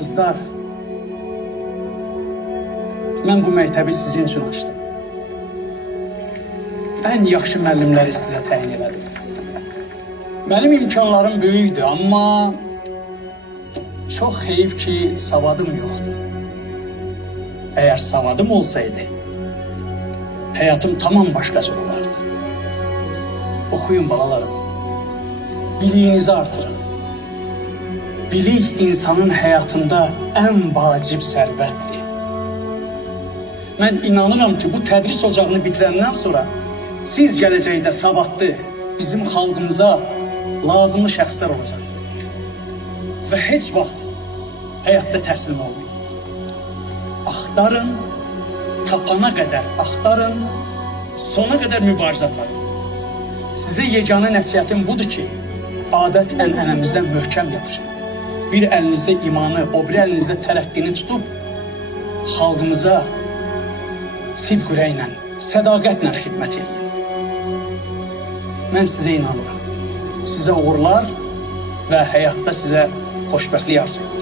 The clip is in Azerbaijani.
Qızlar, mən bu məktəbi sizin üçün açdım. Ən yaxşı müəllimləri sizə təyin elədim. Mənim imkanlarım böyükdür, amma çox heyif ki, savadım yoxdur. Əgər savadım olsaydı, həyatım tamam başqa cür olardı. Oxuyun balalarım, biliyinizi artırın. Bilik insanın həyatında ən vacib sərvətdir. Mən inanıram ki, bu tədris ocağını bitirəndən sonra siz gələcəkdə savadlı, bizim xalqımıza lazımlı şəxslər olacaqsınız. Və heç vaxt həyatda təslim olmayın. Axtarın, tapana qədər axtarın, sona qədər mübarizə aparın. Sizə yeganə nəsiyyətim budur ki, adət-ənənəmizdən möhkəm yapışın. Bir əlinizdə imanı, o bir əlinizdə tərəqqini tutub, xalqımıza sidq ürəklə, sədaqətlə xidmət edin. Mən sizə inanıram. Sizə uğurlar və həyatda sizə xoşbəxtlik arzulayıram.